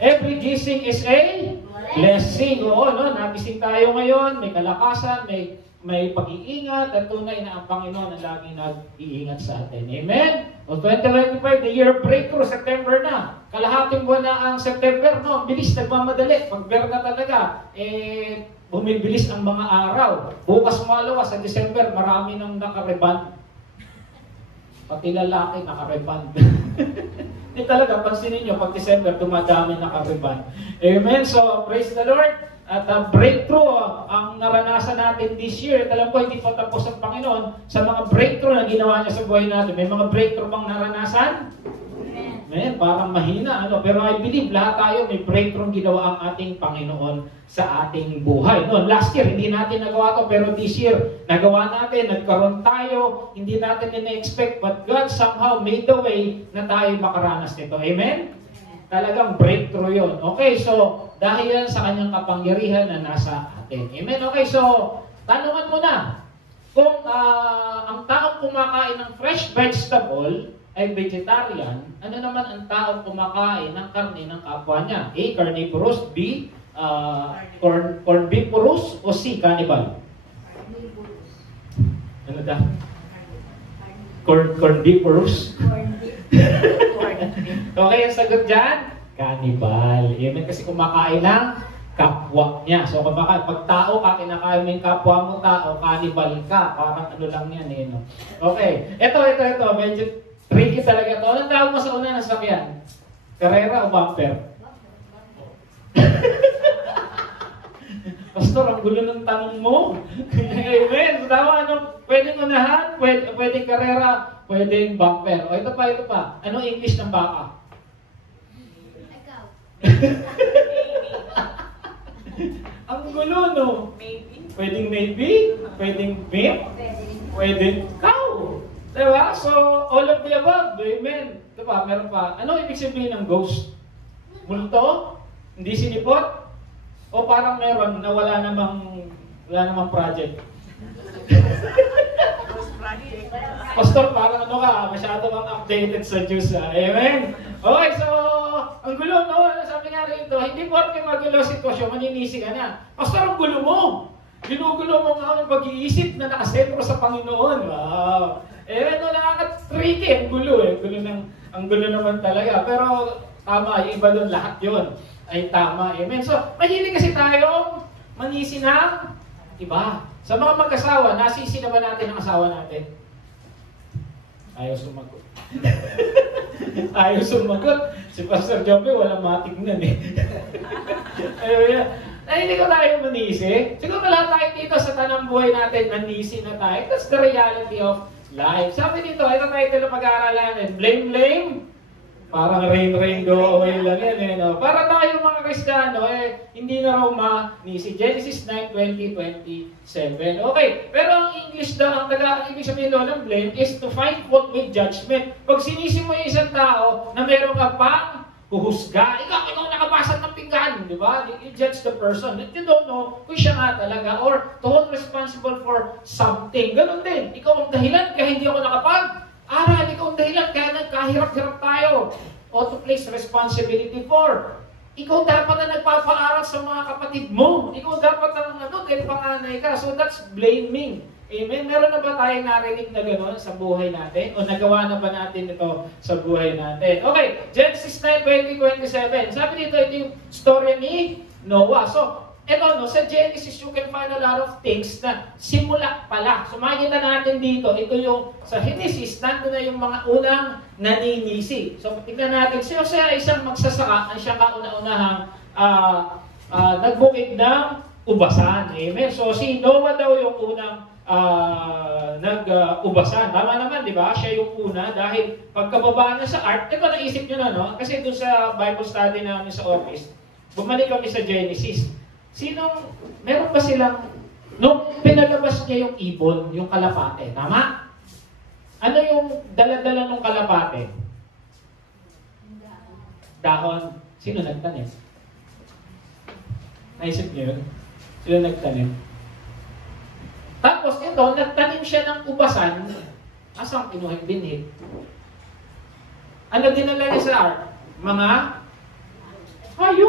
Every gising is a blessing. Oo, no? Nagising tayo ngayon, may kalakasan, may pag-iingat, at tunay na ang Panginoon ang laging nag-iingat sa atin. Amen? O 2025, the year of breakthrough, September na. Kalahating buwan na ang September, no? Bilis, nagmamadali. Pag-bear na talaga, bumibilis ang mga araw. Bukas malawa sa December, marami nang nakareband. Pati lalaki nakareband. Talaga, pansinin nyo, pag December, dumadami nakareband. Amen? So, praise the Lord. At breakthrough ang naranasan natin this year. Alam ko, hindi pa tapos ang Panginoon sa mga breakthrough na ginawa niya sa buhay natin. May mga breakthrough bang naranasan? Amen. Parang mahina. Pero I believe lahat tayo may breakthrough ginawa ang ating Panginoon sa ating buhay. No, last year, hindi natin nagawa to, pero this year, nagawa natin, nagkaroon tayo, hindi natin na-expect, but God somehow made the way na tayo makaranas nito. Amen? Talagang breakthrough yun. Okay, so, dahil yan sa kanyang kapangyarihan na nasa atin. Amen? Okay, so, tanungan mo na, kung ang taong kumakain ng fresh vegetable ay vegetarian, ano naman ang taong kumakain ng karne ng kapwa niya? A, carnivorous, B, carnivorous, o C, cannibal? Ano da? Carnivorous? Okay, ang sagot dyan? Cannibal. Amen, kasi kumakain ng kapwa niya. So, pag tao ka, kinakain mo yung kapwa mo tao, cannibal ka. Parang ano lang yan eh, no? Okay, ito. Medyo tricky talaga ito. Anong tawag mo sa una ng sakyan? Carrera o bumper? Pastor, ang gulo ng tanong mo. Amen. Tama, ano? Pwedeng unahan, pwedeng karera, pwedeng bumper. O, ito pa. Anong English ng baka? Ang gulo, no? Maybe. Pwedeng maybe, pwedeng beef, pwedeng cow. Diba? So, all of the above. Amen. Diba? Meron pa. Ano ibig sabihin ng ghost? Multo? Hindi sinipot? O parang meron na wala namang project? Pastor, parang ano ka, masyado kang updated sa Diyos. Amen? Okay, so, ang gulo, no? Sabi nga rito, hindi porke magulo sitwasyon, maninisi ka na. Pastor, ang gulo mo! Ginugulo mo nga ang pag-iisip na nakasentro sa Panginoon. Wow! No, nakaka-tricky. Ang gulo eh. Ang gulo naman talaga. Pero, tama, yung iba doon, lahat yun ay tama. Amen? So, mahilig kasi tayong manisi ng iba. Sa mga mag-asawa, nasisi na ba natin ang asawa natin? Ayaw sumagot. Ayaw sumagot. Si Pastor Joby, walang matignan eh. Ay, hindi ko tayo manisi. Siguro lahat tayo dito sa tanang buhay natin, nanisi na tayo. That's the reality of life. Sabi dito, ito tayo pag-aaralan natin. Blame. Parang rain, go away lang yan eh. No? Para tayo mga Kristiyano, hindi na raw manisi. Genesis 9:20-27. Okay, pero ang English daw, ang ibig sabihin daw ng blame is to find fault with judgment. Pag sinisi mo yung isang tao na meron ka pang huhusga, ikaw nakabasag ng pinggan, di ba? You judge the person. You don't know kung siya nga talaga or to hold responsible for something. Ganun din. Ikaw ang dahilan kaya hindi ako nakapag-aral. Ikaw ang dahilan kaya nagkahirap-hirap tayo. O to place responsibility for. Ikaw dapat na nagpapaaral sa mga kapatid mo. Ikaw dapat na dahil panganay ka. So that's blaming. Amen? Meron na ba tayong narinig na gano'n sa buhay natin? O nagawa na ba natin ito sa buhay natin? Okay, Genesis 9:20-27. Sabi dito, ito yung story ni Noah. So, ito, sa Genesis, you can find a lot of things na simula pala. So, makikita natin dito, ito yung, sa Genesis, nandun na yung mga unang naninisi. So, tignan natin, si Hosea isang magsasaka, ang siyang kauna-unahang nagbukid ng ubasan. Amen? So, si Noah daw yung unang nag-ubasan. Tama naman, di ba? Siya yung una dahil pagkababa niya sa ark, ito naisip nyo na, no? Kasi doon sa Bible study namin sa office, bumalik kami sa Genesis. Meron ba silang, nung pinalabas niya yung ibon, yung kalapate, tama? Ano yung dala-dala ng kalapate? Dahon. Sino nagtanim? Naisip niyo yun? Sino nagtanim? Tapos ito, nagtanim siya ng ubasan. Asang kinuhing binhi? Ano dinala niya sa ark? Mga hayop.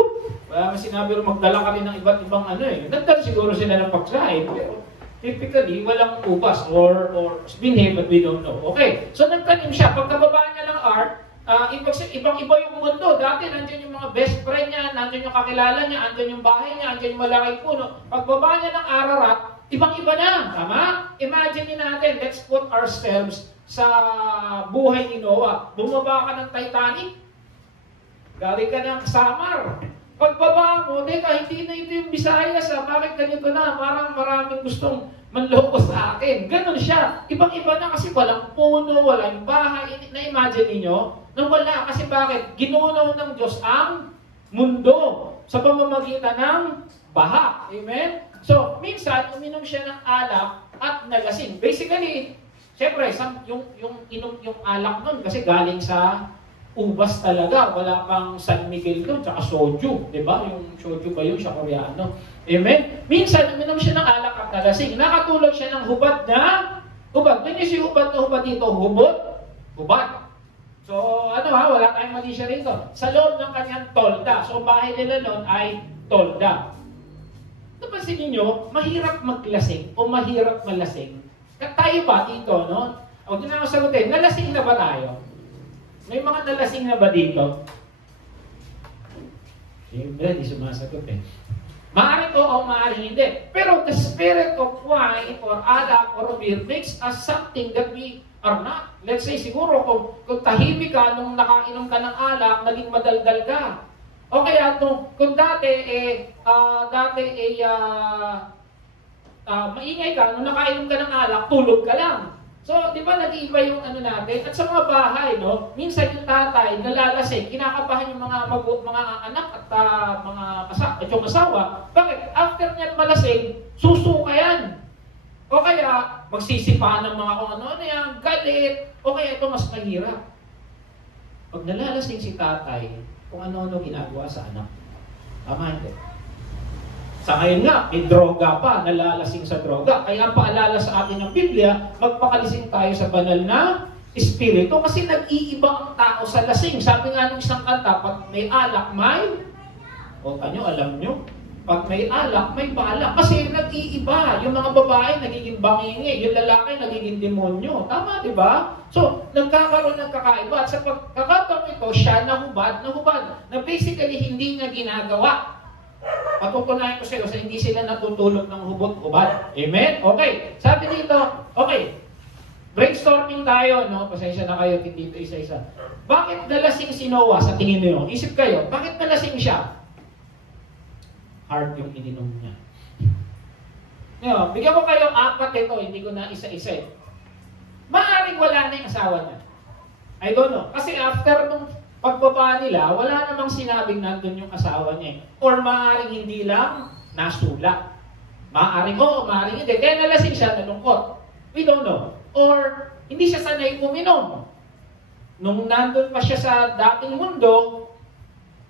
Wala naman sinabi rin magdala kami ng iba't ibang ano eh. Nagdala siguro sila ng pagkain, pero typically, walang ubas or binhi, but we don't know. Okay, so nagtanim siya. Pagkababa niya ng ark, ibang-iba yung mundo. Dati, nandiyan yung mga best friend niya, nandiyan yung kakilala niya, nandiyan yung bahay niya, nandiyan yung malaking puno. Pagbaba niya ng Ararat, ibang-iba na. Tama? Imagine natin, let's put ourselves sa buhay ni Noah. Bumaba ka ng Titanic, galing ka ng Samar. Pagbaba mo, teka, hindi na ito yung Visayas, bakit ganito na? Parang maraming gustong manloko sa akin. Ganon siya. Ibang-iba na kasi walang puno, walang bahay. Na-imagine ninyo? Nang wala. Kasi bakit? Ginunaw ng Diyos ang mundo sa pamamagitan ng baha. Amen? So, minsan, uminom siya ng alak at nalasing. Basically, syempre, yung alak nun kasi galing sa ubas talaga, wala pang San Miguel doon, tsaka soju, di ba? Yung soju ba yun sa Koreano? Amen? Minsan, uminom siya ng alak at nalasing. Nakatulog siya ng hubad na, hubad. Doon yung si hubad na hubad dito, hubot, hubad. So, wala tayong mali siya rito. Sa loob ng kanyang tolda. So, bahay nila noon ay tolda. Napansin ninyo, mahirap maglasing o mahirap malasing. Tayo ba dito, no? Huwag na naman sagutin, nalasing na ba tayo? May mga nalasing na ba dito? Siyempre, di sumasagot eh. Maaaring oo, maaaring hindi. Pero the spirit of wine or alak or beer makes us something that we are not. Let's say, siguro kung tahimik ka nung nakainom ka ng alak, naging madaldal ka. O kaya kung dati maingay ka, nung nakainom ka ng alak, tulog ka lang. So, di ba, nag-iiba yung natin? At sa mga bahay, no, minsan yung tatay, nalalasing, kinakabahan yung mga anak at yung asawa. Bakit? After niyan malasing, susuka yan. O kaya, magsisipa ng mga kung ano yan, galit. O kaya ito mas mahirap. Pag nalalasing si tatay, kung ano-ano ginagawa sa anak. Tama hindi? Sa ngayon nga, may droga pa, nalalasing sa droga. Kaya ang paalala sa atin ng Biblia, magpakalising tayo sa banal na espiritu kasi nag-iiba ang tao sa lasing. Sabi nga ng isang kanta, pag may alak, alam nyo, pag may alak, may balak. Kasi nag-iiba. Yung mga babae, nagiging bangingi. Yung lalaki, nagiging demonyo. Tama, di ba? So, nagkakaroon ng kakaiba. At sa pagkakataon ito, siya nahubad, na basically hindi niya ginagawa. Patutunayan ko sa iyo, hindi sila natutulog ng hubot-hubad. Amen? Okay. Sabi dito, okay, brainstorming tayo, no? Pasensya na kayo, dito isa-isa. Bakit nalasing si Noah sa tingin niyo? Isip kayo, bakit nalasing siya? Hard yung ininom niya. Bigyan ko kayo 4 ito, hindi ko na isa-isa. Maaaring wala na yung asawa niya. I don't know. Kasi after nung pagbaba nila, wala namang sinabing nandun yung asawa niya. Or maaaring hindi lang nasulat. Maaaring oo, maaaring hindi. Kaya nalasing siya, nalungkot. We don't know. Or hindi siya sanay uminom. Nung nandun pa siya sa dating mundo,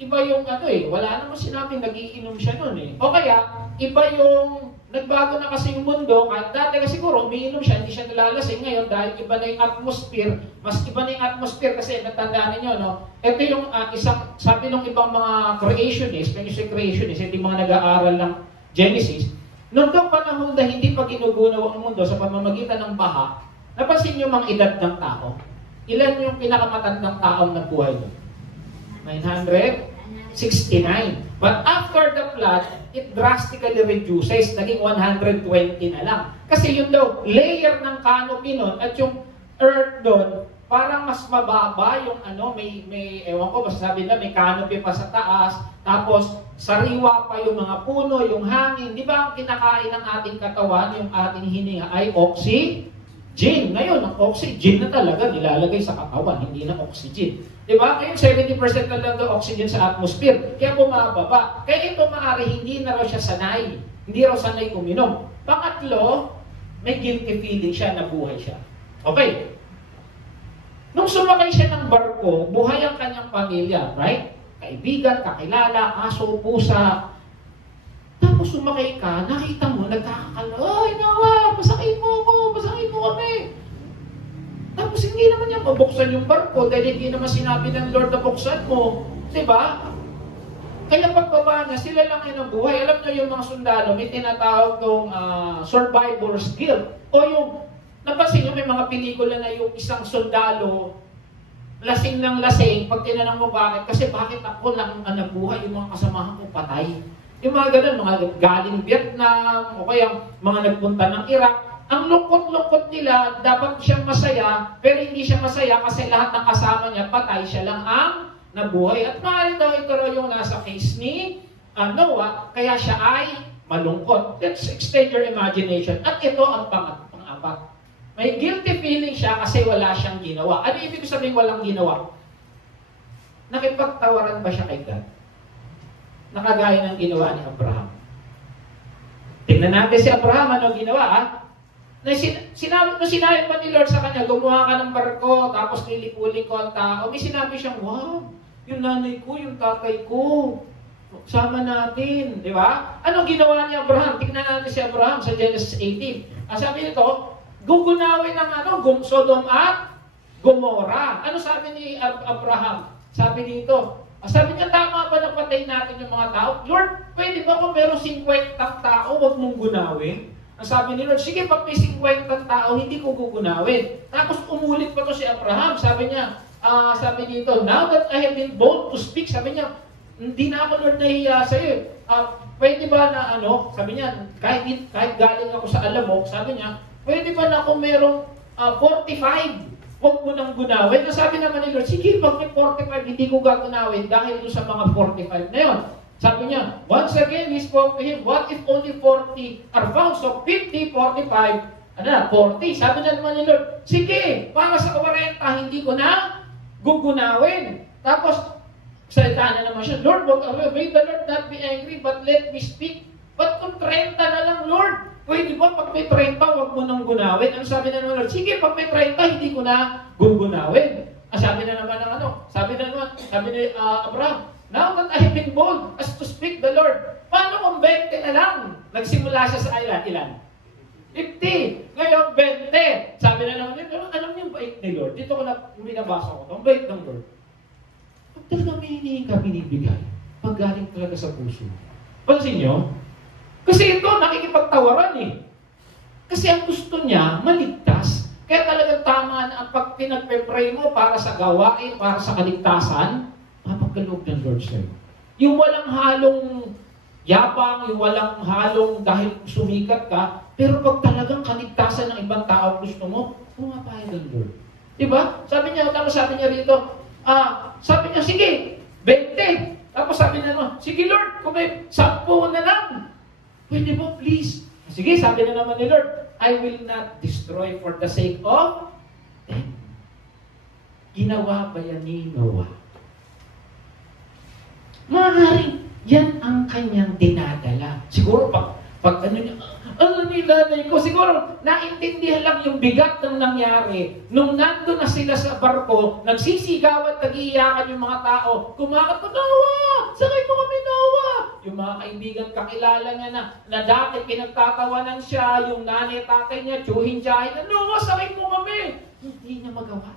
iba yung wala namang sinabing nagiinom siya nun eh. O kaya, iba yung nagbago na kasi yung mundo, kahit dati kasi siguro, umiinom siya, hindi siya nalalasing ngayon dahil iba na yung atmosphere, mas iba na yung atmosphere kasi natandaan ninyo, no? Ito yung isang, sabi ng ibang mga creationists, when you say creationists, hindi mga nag-aaral ng Genesis, noong daw panahon na hindi pa ginugunaw ang mundo sa pamamagitan ng baha, napansin niyo mga edad ng tao? Ilan yung pinakamatandang taong nagbuhay doon? 969. But after the flood, it drastically reduces. Naging 120 na lang. Kasi yun daw, layer ng canopy nun at yung earth doon, parang mas mababa yung may ewan ko, masasabi na may canopy pa sa taas, tapos sariwa pa yung mga puno, yung hangin. Di ba ang kinakain ng ating katawan, yung ating hininga ay oxygen. Ngayon, ang oxygen na talaga nilalagay sa katawan, hindi na oxygen. Diba? Ngayon, 70% na lang daw oxygen sa atmosphere. Kaya bumababa. Kaya ito maaari, hindi na raw siya sanay. Hindi raw sanay uminom. Pangatlo, may guilty feeling siya na buhay siya. Okay. Nung sumakay siya ng barko, buhay ang kanyang pamilya. Right? Kaibigan, kakilala, aso, pusa. Tapos sumakay ka, nakita mo, nagkakakala, ay nawa, pasakin mo kami. Tapos hindi naman niya mabuksan yung barko dahil hindi naman sinabi ng Lord na buksan mo. Diba? Kaya pagbaba ginawa niya, sila lang yung nabuhay. Alam niyo yung mga sundalo, may tinatawag ng survivor's guilt. O yung, napansin niyo may mga pelikula na yung isang sundalo, lasing ng lasing, pag tinanong mo bakit, kasi bakit ako lang ang nabuhay, yung mga kasamahan ko patay. Yung mga ganun, mga galing Vietnam, o kaya mga nagpunta ng Iraq, ang lungkot-lungkot nila, dapat siyang masaya, pero hindi siya masaya kasi lahat ng kasama niya, patay, siya lang ang nabuhay. At maaaring daw ito yung nasa case ni Noah, kaya siya ay malungkot. Let's extend your imagination. At ito ang pang-apat. May guilty feeling siya kasi wala siyang ginawa. Ano ibig sabihin walang ginawa? Nakipagtawaran ba siya kay God? Nakagaya ng ginawa ni Abraham. Tingnan natin si Abraham, ano ginawa? Sinabi pa ni Lord sa kanya, gumawa ka ng barko, tapos lilipulin ko ang tao. May sinabi siyang, wow, yung nanay ko, yung tatay ko, sama natin, di ba? Anong ginawa ni Abraham? Tingnan natin si Abraham sa Genesis 18. Sabi nito, gugunawin ng Sodom at Gomorrah. Ano sabi ni Abraham? Sabi dito, sabi niya, tama ba na patay natin yung mga tao? Lord, pwede ba kung meron 50 tao, huwag mong gunawin? Ang sabi ni Lord, sige, pag may 50 tao, hindi ko gugunawin. Tapos umulit pa to si Abraham. Sabi niya, sabi dito, now that I have been bold to speak, sabi niya, hindi na ako, Lord, nahiya sa'yo. Pwede ba na sabi niya, kahit galing ako sa alamok, sabi niya, pwede ba na kung merong 45, huwag mo nang gunawin? Sabi naman ni Lord, sige, pag may 45, hindi ko gagunawin dahil doon sa mga 45 na yon. Sabi niya, once again, he spoke to him, what if only 40 are found? So 50, 45, 40. Sabi niya naman ni Lord, sige, para sa 40, hindi ko na gugunawin. Tapos, salita na naman siya, Lord, may the Lord not be angry, but let me speak. But kung 30 na lang, Lord, pwede ba pag may 30, huwag mo nang gunawin? Ang sabi na naman, Lord, sige, pag may 30, hindi ko na gugunawin. Sabi na naman ng sabi ni Abraham, now that I have been bold as to speak the Lord, paano kung 20 na lang? Nagsimula siya sa ilan? 50. Ngayon, 20. Sabi na naman, alam niyo yung bait ni Lord? Dito ko na binabasa ko ito. Ang bait ng Lord. Pag talaga may hinihingi ka, binibigay. Pag galing talaga sa puso. Pansin niyo? Kasi ito, nakikipagtawaran eh. Kasi ang gusto niya, maligtas. Kaya talagang tama na ang pag pinagpe-pray mo para sa gawain, para sa kaligtasan, mapagkaloob ng Lord sa'yo. Yung walang halong yapang, yung walang halong dahil sumikat ka, pero pag talagang kaligtasan ng ibang tao gusto mo, pumapayag ng Lord. Diba? Sabi niya rito, sabi niya, sige, 20. Tapos sabi niya, sige Lord, kung may 10 na lang, pwede mo, please. Sige, sabi na naman ni Lord, I will not destroy for the sake of them. Ginawa ba yan ni Noah? Maaaring yan ang kanyang dinadala. Siguro pag ni nanay ko, siguro naintindihan lang yung bigat ng nangyari. Nung nandun na sila sa barko, nagsisigawan, nag-iiyakan yung mga tao, kumakat, Noah! Sakay mo kami, Noah! Yung mga kaibigan, kakilala niya na dati pinagtatawanan siya, yung nanay, tatay niya, tsuhin-tsahin na, Noah, sakay mo kami! Hindi niya magawa.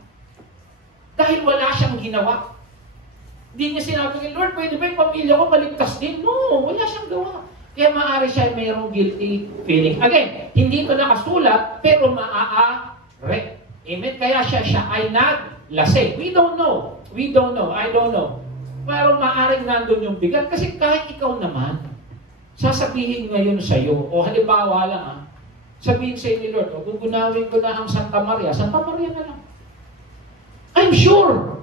Dahil wala siyang ginawa. Hindi niya sinabi, Lord, pwede ba yung pamilya ko maligtas din? No, wala siyang gawa. Kaya maaari siya mayroong guilty feeling. Again, hindi ito nakasulat, pero maaari. Amen? Kaya siya ay naglasing. We don't know. I don't know. Pero maaaring nandun yung bigat. Kasi kahit ikaw naman, sasabihin ngayon sa'yo, o halimbawa lang, sabihin sa'yo ni Lord, gugunawin ko na ang Santa Maria na lang. I'm sure.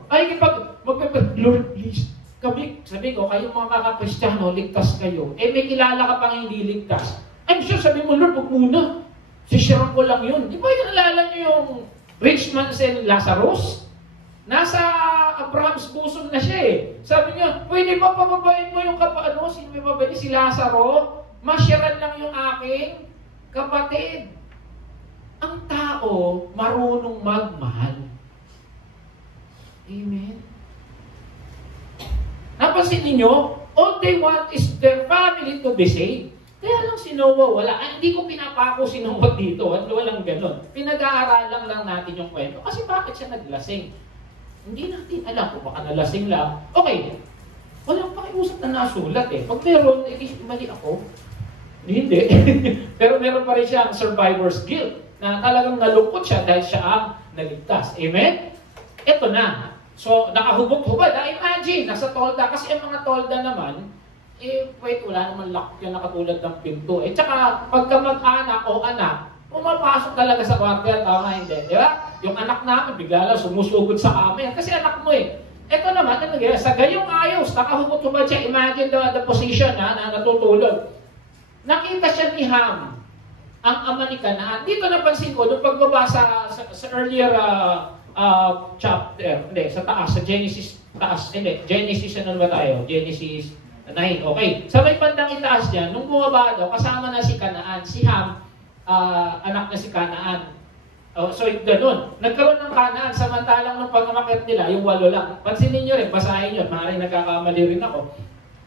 Lord, please. Sabi ko, kayong mga Kristyano, ligtas kayo. May kilala ka pang hindi ligtas. I'm sure, sabi mo, Lord, huwag muna. Sisiran ko lang yun. Di ba nalala niyo yung rich man and Lazarus? Nasa Abraham's bosom na siya eh. Sabi niya, pwede ba pababain mo yung sino may babae? Si Lazaro? Masyaran lang yung aking kapatid. Ang tao, marunong magmahal. Amen? Napansin ninyo, all they want is their family to be saved. Kaya lang si Noah, hindi ko pinapako si Noah dito, walang ganon. Pinag-aaralan lang natin yung kwento. Kasi bakit siya naglasing? Hindi natin alam kung baka nalasing lang. Okay, Walang pakiusap na nasulat eh. Pag meron, mali ako. Hindi. Pero meron pa rin siya ang survivor's guilt na talagang nalungkot siya dahil siya ang naligtas. Amen? Ito na. So, nakahubog-hubad. Imagine, nasa tolda. Kasi ang mga tolda naman, wait, wala naman lock yan na katulad ng pinto. Tsaka, pagka mag-anak o anak, pumapasok talaga sa kwarto. Tama, hindi. Di ba? Yung anak namin, bigla lang sumusugod sa amin. Kasi anak mo eh. Ito naman, sa gayong ayos, nakahubog-hubad siya. Imagine the position na natutulog. Nakita siya ni Ham, ang ama ni Canaan. Dito napansin ko, nung pagbaba sa earlier chapter, sa taas, sa Genesis, Genesis ano ba tayo? Genesis 9, okay. Sa may bandang itaas niya, nung bumaba daw, kasama na si Canaan, si Ham, anak na si Canaan. So, ganun. Nagkaroon ng Canaan, samantalang nung pag-umakyat nila, yung 8 lang. Pansinin nyo rin, basahin nyo, maaaring nagkakamali rin ako.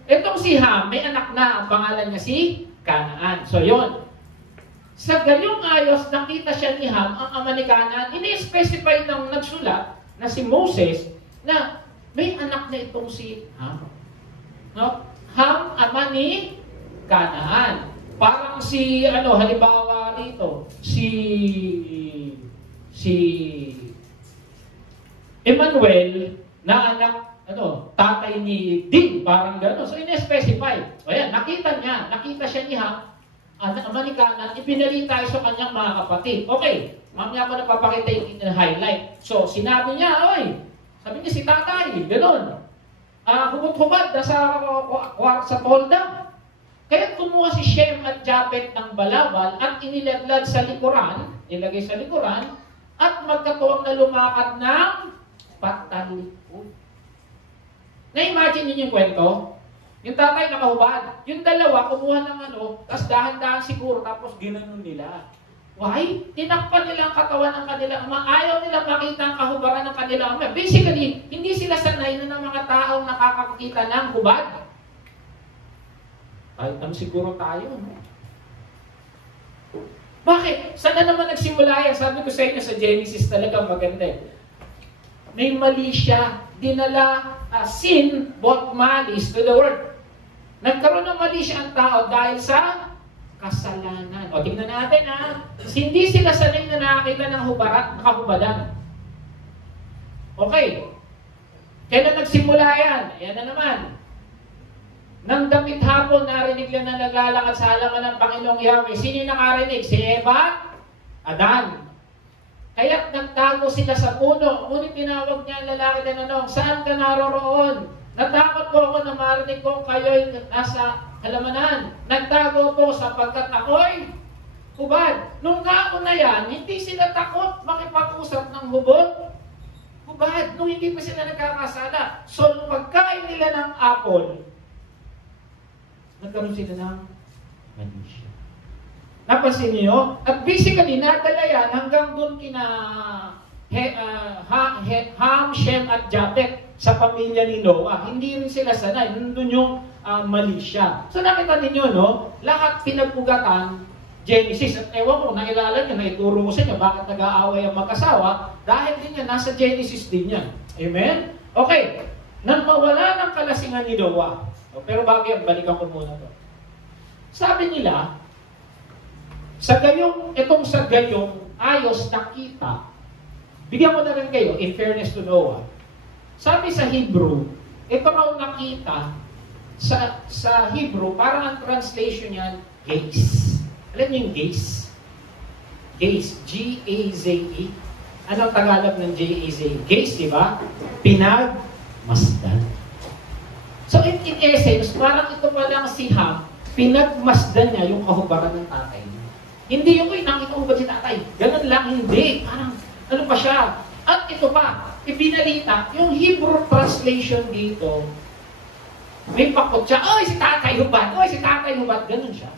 Itong si Ham, may anak na, ang pangalan niya si Canaan. So, yun. Sa gayong ayos, nakita siya ni Ham, ang ama ni Canaan. Ini-specify ng nagsulat na si Moses na may anak na itong si Ham. No? Ham, ama ni Canaan. Parang si, halimbawa dito, si Emmanuel na anak tatay ni Din, parang gano'n. So, in-specify. O yan, nakita siya ni Ham, ama ni Canaan, ipinalita tayo sa kanyang mga kapatid. Okay, mamaya ko napapakita yung in-highlight. So, sinabi niya, sabi niya si tatay, gano'n. Hubot-hubad sa tolda. Kaya kumuha si Shem at Japet ng balabal at iniladlad sa likuran, ilagay sa likuran, at magkatuwang na lumakad ng patalikod. Na-imagine niyo yung kwento? Yung tatay nakahubad. Yung dalawa, kumuha ng tapos dahan-dahan siguro, tapos ginanon nila. Why? Tinakpan nila ang katawan ng kanilang ama. Ayaw nila makita ang kahubaran ng kanilang ama. Basically, hindi sila sanay na ng mga taong nakakakita ng hubad. Kahit siguro tayo. No? Bakit? Saan na naman nagsimula yan? Sabi ko sa inyo sa Genesis talagang maganda. May mali siya. Dinala sin, both malice to the world. Nagkaroon ng mali siya ang tao dahil sa kasalanan. O, tingnan natin hindi sila sanay na nakakita ng kahubadan. Okay. Kailan nagsimula yan? Ayan na naman. Nang damit hapon, narinig lang na naglalakad sa halaman ng Panginoong Yahweh. Sino yung nakarinig? Si Eva? Adan. Kaya't nagtago sila sa puno. Ngunit tinawag niya ang lalaki na nanong, saan ka naroroon? Natakot po ako na marinig kong kayo'y nasa halamanan. Nagtago po sapagkat ako'y hubad. Nung nauna yan, hindi sila takot makipag-usap ng hubad. Nung hindi pa sila nagkakasala. So, nung pagkain nila ng apple, nagkaroon sila ng manisya. Napansin niyo? At basically, nadala yan hanggang doon kina Ham, Shem at Japet sa pamilya ni Noah. Hindi rin sila sanay. Nandun yung mali siya. So nakita ninyo, lahat pinagpugatan Genesis. At ewan ko, nailala niyo, naituro ko sa inyo bakit nag-aaway ang mag-asawa. Dahil din yan, nasa Genesis din yan. Amen? Okay. Nang mawala ng kalasingan ni Noah. Pero bago yan, balikan ko muna to. Sabi nila, sa gayong ayos nakita, bigyan ko na rin kayo, in fairness to Noah. Sabi sa Hebrew, ito raw nakita, sa Hebrew, parang ang translation yan, gaze. Alam niyo yung gaze? Gaze, G-A-Z-E. Anong Tagalog ng G-A-Z-E? Gaze, di ba? Pinagmasdan. So in essence, parang ito pa lang si Ham, pinagmasdan niya yung kahubaran ng tatay niya. Hindi yung, nakita ko ba si tatay? Ganun lang, hindi. Parang, pa siya? At ito pa, ipinalita, yung Hebrew translation dito, may pakot siya, si tatay hubad, si tatay hubad, ganun siya.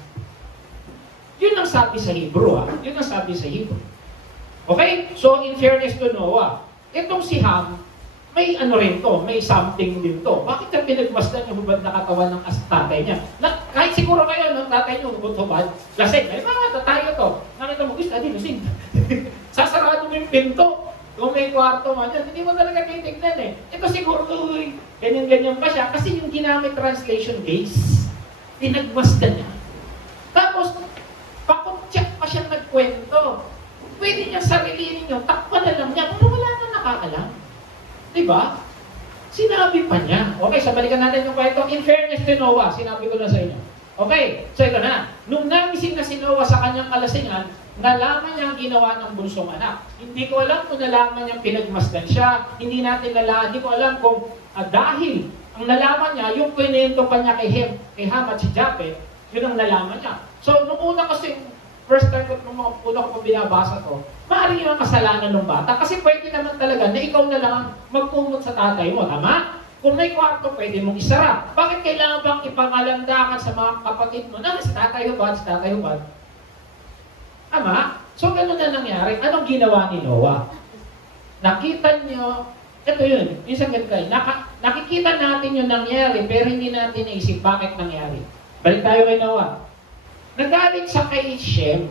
Yun ang sabi sa Hebrew, Yun ang sabi sa Hebrew. Okay? So, in fairness to Noah, itong si Ham, may rin to, may something din to. Bakit ka pinagmasdan yung hubad na katawan ng tatay niya? Kahit siguro kayo, ng tatay niyo, hubad, lasing. Ay, tayo to. Nakita mo, gusto, lasing. Sasarado mo yung pinto. Kung may kwarto man dyan, hindi mo talaga titignan eh. Ito siguro, uy, ganyan-ganyan pa siya. Kasi yung ginamit translation base, tinagmasdan niya. Tapos, pakutsak pa siyang nagkwento. Pwede niya sarilinin niyo, takpan na lang niya, pero wala na nakakalam. Diba? Sinabi pa niya. Okay, so balikan natin yung kwento. In fairness to Noah, sinabi ko na sa inyo. Okay, so ito na. Nung namising na si Noah sa kanyang kalasingan, nalaman niya ang ginawa ng bunsong anak. Hindi ko alam kung nalaman niya pinagmasdan siya. Hindi ko alam kung dahil ang nalaman niya, yung kwento pa niya kay Ham at si Japet, yun ang nalaman niya. So, nung una kasi, first time ko, nung una ko binabasa to, maaaring yung kasalanan ng bata. Kasi pwede naman talaga na ikaw na lang magkumot sa tatay mo, tama? Kung may kwarto, pwede mong isara. Bakit kailangan bang ipangalandakan sa mga kapatid mo na si tatay hubad, si tatay hubad? Tama? So, gano'n na nangyari. Anong ginawa ni Noah? Nakita nyo, ito yun, isang ganito, nakikita natin yung nangyari, pero hindi natin naisip bakit nangyari. Balik tayo kay Noah. Nagalit siya kay Shem.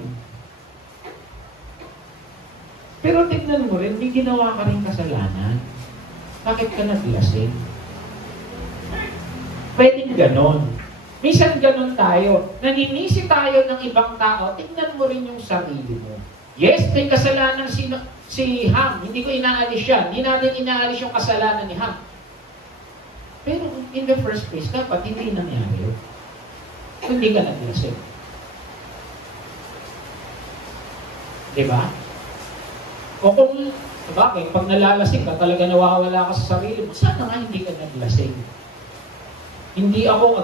Pero tignan mo rin, may ginawa ka rin kasalanan. Bakit ka naglasing? Pwedeng ganon. Minsan ganon tayo. Naninisi tayo ng ibang tao, tignan mo rin yung sarili mo. Yes, may kasalanan si Ham. Hindi ko inaalis siya. Hindi natin inaalis yung kasalanan ni Ham. Pero in the first place, dapat hindi nangyari. Hindi ka naglasing. Diba? O kung, bakit, pag nalalasing ka, talaga nawawala ka sa sarili mo, sana nga hindi ka naglasing. Hindi ako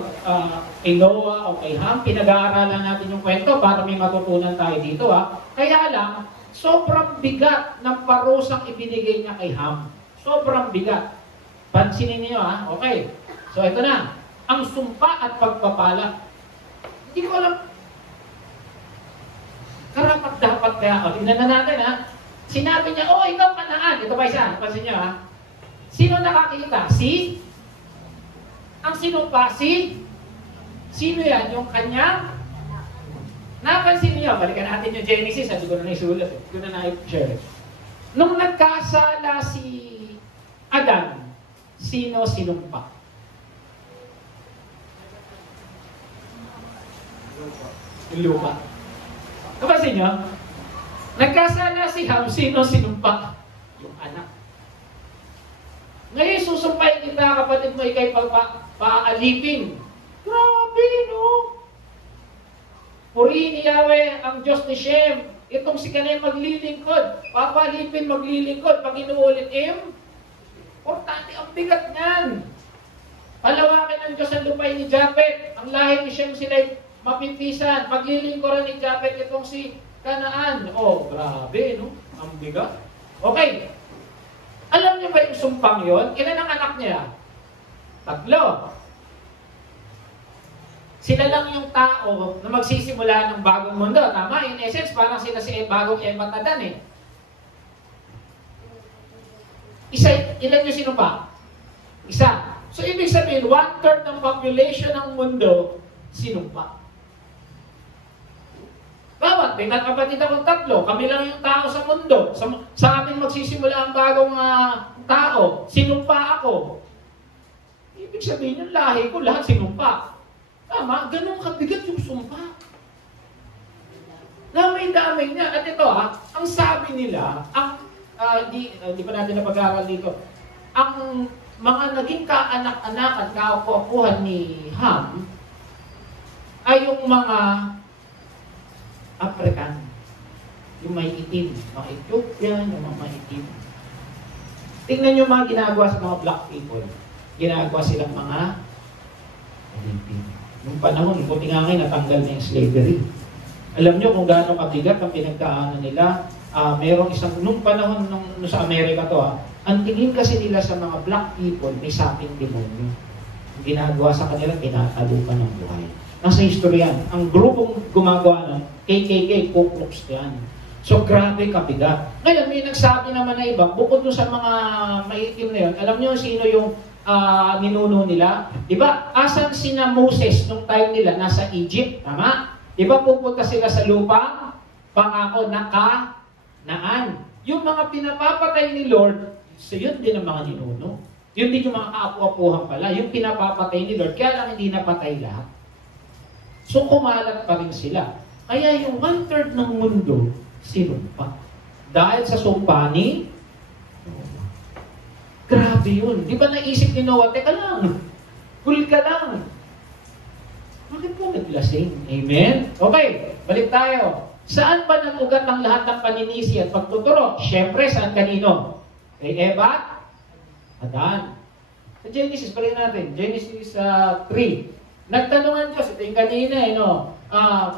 kay Noah o kay Ham, pinag-aaralan natin yung kwento para may matutunan tayo dito. Kaya lang, sobrang bigat ng parusang ibinigay niya kay Ham. Sobrang bigat. Pansinin niyo okay. So ito na, ang sumpa at pagpapala. Hindi ko alam, karapat dapat kaya, tingnan na natin sinabi niya, ikaw Kanaan. Ito ba isa? Pansin niyo Sino nakakita? Ang sinumpa, sino yan? Yung kanya? Napansin niyo, balikan natin yung Genesis, hindi ko na naisulat. Hindi ko na na-share. Nung nagkasala si Adan, sino sinumpa? Yung lupa. Napansin niyo? Nagkasala si Ham, sino sinumpa? Yung anak. Ngayon, susumpain kita, kapatid mo, ikay paalipin. Grabe, no? Purihin ni Yahweh ang Diyos ni Shem. Itong si kanay maglilingkod. Papalipin, maglilingkod. Pag inuulit, importante, ang bigat niyan. Palawakin ng Diyos ang lupay ni Japet. Ang lahi ni Shem sila'y mapipisan. Paglilingkoran ni Japet itong si Kanaan. Grabe, no? Ang bigat. Okay. Alam niyo ba yung sumpang yon? Ilan ang anak niya? 3. Sila lang yung tao na magsisimula ng bagong mundo. Tama? In essence, parang sila si bagong Eva at Adan Ilan yung sinumpa? Isa. So, ibig sabihin, 1/3 ng population ng mundo, sinumpa. Bawat, may kapatid akong 3. Kami lang yung tao sa mundo. Sa amin magsisimula ang bagong tao. Sinumpa ako. Ibig sabihin yung lahi ko, lahat sinumpa. Tama? Ganun kabigat yung sumpa. Damay-damay niya. At ito ang sabi nila, di pa natin napag-aaral dito, ang mga naging kaanak-anak at kaapu-apuhan ni Ham ay yung mga African. Yung may itim. Mga Ethiopian, yung mga maitim. Tingnan nyo mga ginagawa sa mga black people. Ginagawa silang mga Olympian. Nung panahon, buti nga ngayon, natanggal na yung slavery. Alam nyo kung gaano kabigat ang pinagkaanan nila. Merong isang, nung panahon nung sa Amerika to, ang tingin kasi nila sa mga black people, may saping demonyo. Ang ginagawa sa kanila, pinatalukan ng buhay. Nasa history yan. Ang grupong gumagawa ng KKK, Ku Klux Klan. So, grabe kabigat. Ngayon, may nagsabi naman na iba, bukod sa mga maitim na yun, alam niyo sino yung ninuno nila? Diba? Asan sina Moses nung time nila? Nasa Egypt. Tama? Diba pupunta sila sa lupang pangako na Kanaan. yung mga pinapapatay ni Lord, so yun din ang mga ninuno. Yun din yung mga kaapu-apuhan pala, yung pinapapatay ni Lord, kaya lang hindi napatay lahat. So kumalat pa rin sila. Kaya yung 1/3 ng mundo, sinumpa. Dahil sa sumpa ni Noah. Grabe yun. Di ba naisip ni Noah, teka lang, cool ka lang. Bakit po naglasing? Amen? Okay, balik tayo. Saan ba nagugat ang lahat ng paninisi at pagtuturo? Siyempre, saan kanino? Kay Eva, Adan. Sa Genesis, balik natin. Genesis 3. Nagtanungan Diyos, ito yung kanina no?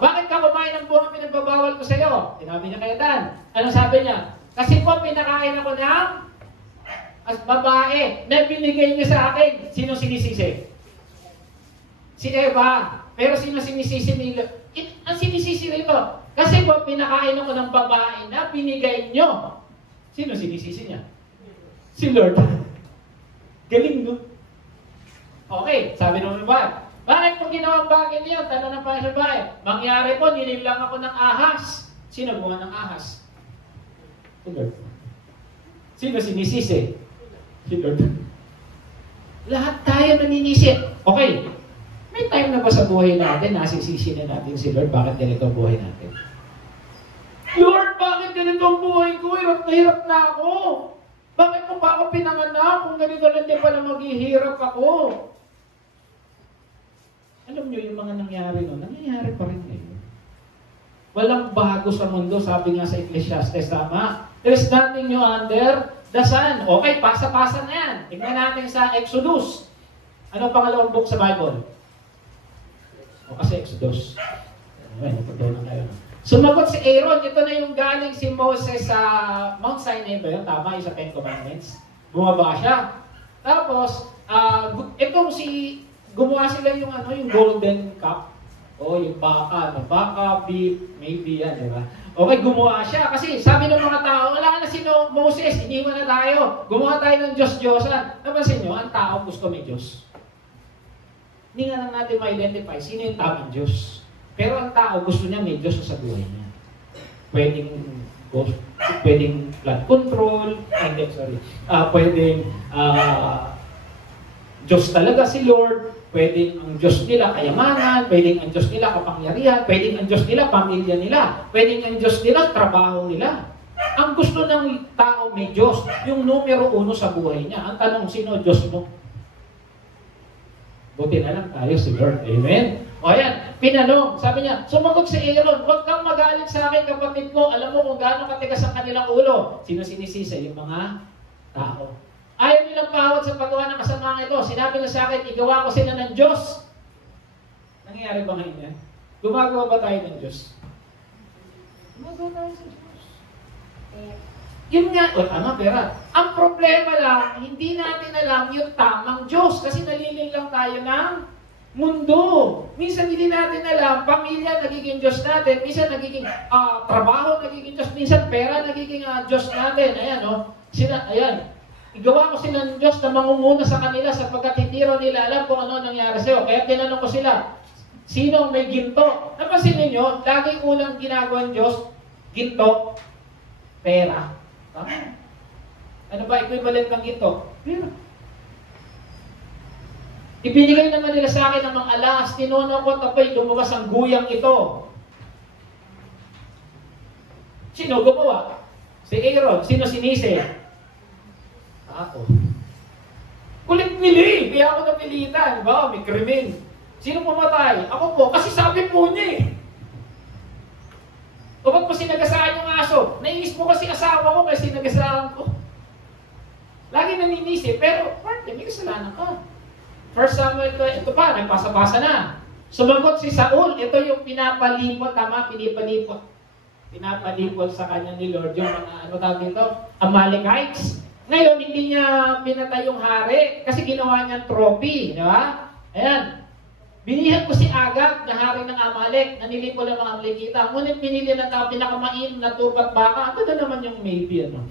Bakit ka kumain ng bunga pinagbabawal ko sa iyo? Sinabi niya kay Adan. Ano sabi niya? Kasi po pinakain ako ng as babae na binigay niyo sa akin. Sino sinisisi? Si Eva. Pero sino sinisisi nila? Ang sinisisi nito. Kasi po pinakain ako ng babae na binigay niyo. Sino sinisisi niya? Si Lord. Galing, no? Okay, sabi naman ba? Bakit po ginawang bagay niyo? Tanong ng Panginoon ba? Mangyari po, ninilang ako ng ahas. Sino gumawa ng ahas? Si Lord. Sino sinisisi? Si Lord. Lahat tayo naninisi. Okay, may time na ba sa buhay natin, nasisisi na natin si Lord, bakit ganito ang buhay natin? Lord, bakit ganito ang buhay ko? Hirap na ako. Bakit mo pa ako pinanganak? Kung ganito lang din pala maghihirap ako. Alam nyo yung mga nangyari noon, nangyayari pa rin ngayon. Walang bago sa mundo, sabi nga sa Ecclesiastes, tama? There's nothing new under the sun. Okay, pasa-pasa na yan. Tingnan natin sa Exodus. Ano pangalawang book sa Bible? O kasi Exodus. Okay, napatunan tayo. Sumagot si Aaron, ito na yung galing si Moses sa Mount Sinai ba yun? Tama, yung sa 10 Commandments. Bumaba siya. Tapos, itong gumawa sila yung yung golden cup. O, yung baka, beef, maybe yan, di ba? Okay, gumawa siya. Kasi sabi ng mga tao, wala na si Moses, iniwan na tayo. Gumawa tayo ng Diyos-Diyosan. Napansin nyo, ang tao gusto may Diyos. Hindi nga lang natin ma-identify sino yung tamang Diyos. Pero ang tao gusto niya may Diyos sa buhay niya. Pwedeng blood control, pwedeng Diyos talaga si Lord, pwedeng ang Diyos nila kayamanan, pwedeng ang Diyos nila kapangyarihan, pwedeng ang Diyos nila pamilya nila, pwedeng ang Diyos nila trabaho nila. Ang gusto ng tao may Diyos, yung numero 1 sa buhay niya. Ang tanong, sino Diyos mo? Buti na lang tayo si Lord. Amen? O ayan, pinanong. Sabi niya, sumagot si Aaron, huwag kang magalit sa akin kapatid ko. Alam mo kung gaano katigas ang kanilang ulo. Sino sinisisi? Yung mga tao. Ayaw nilang pahawat sa paggawa ng kasamaan ito. Sinabi na sa akin, igawa ko sila ng Diyos. Nangyayari ba ngayon yan? Gumagawa ba tayo ng Diyos? Gumagawa tayo sa Diyos. Yun nga, tama, pera. Ang problema lang, hindi natin alam yung tamang Diyos kasi naliling lang tayo ng mundo. Minsan hindi natin alam, pamilya nagiging Diyos natin, minsan nagiging trabaho nagiging Diyos, minsan pera nagiging Diyos natin. Ayan, ayan. Igawa ko sila ng Diyos na mangunguna sa kanila sapagkat hindi raw nila alam kung ano nangyari sa'yo. Kaya tinanong ko sila, sino may ginto? Napansin ninyo, laging unang ginagawa ng Diyos, ginto, pera. Tama. Ano ba equivalent ng ginto? Pera. Ibinigay naman nila sa akin ng mga alahas, tinunaw ko tapay, lumabas ang guyang ito. Sino gumawa? Si Aaron. Sino sinisi? Ako. Kulit nili. Kaya ako napilitan. Ba, may krimen. Sino pumatay? Ako po. Kasi sabi po niya eh. O ba't mo sinagasaan yung aso? Nainis mo kasi asawa ko kasi sinagasaan ko. Lagi naninisi. Pero, may kasalanan ka. First Samuel, ito pa, nagpasa-pasa na. Sumagot si Saul. Ito yung pinapalipot. Tama, pinipalipot. Pinapalipot sa kanya ni Lord. Yung ano tawag dito? Amalekites. Ngayon, hindi niya pinatay yung hari kasi ginawa niyang trophy. Di ba? Ayan. Binihan ko si Agag na hari ng Amalek. Nanilipo ng mga Amalekita. Ngunit pinili ng tao pinakamain na turbat baka. Ito na naman yung maybe. Ano?